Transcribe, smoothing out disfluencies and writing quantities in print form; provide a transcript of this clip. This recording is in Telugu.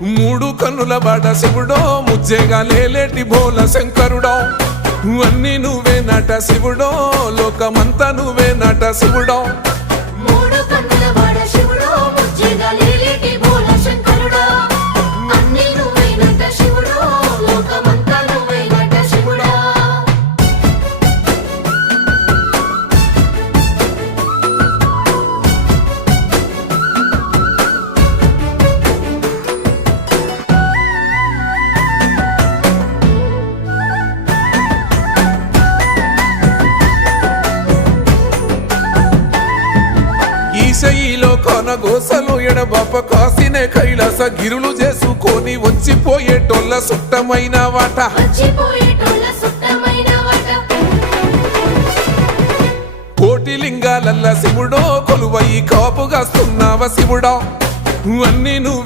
మూడు కన్నుల బాట శివుడో ముజ్జేగా లేలేటి భోల శంకరుడో అన్నీ నువ్వే నట శివుడో లోకమంతా నువ్వే నట శివుడో మూడు కన్నుల బాట శివుడో ముజ్జేగా లేలేటి భోల శంకరుడో అన్నీ నువ్వే నట శివుడో లోకమంతా నువ్వే నట శివుడో ఈశయిలో కొనగోసలు ఎడబాప కాసినే కైలాస గిరులు చేసుకొని వచ్చిపోయేటోళ్ళ సుట్టమైన వాట వచ్చిపోయేటోళ్ళ సుట్టమైన వాట కోటి లింగాలల్ల శివుడో కొలువయి కాపుగాస్తున్నావ శివుడో అన్నీ నువ్వే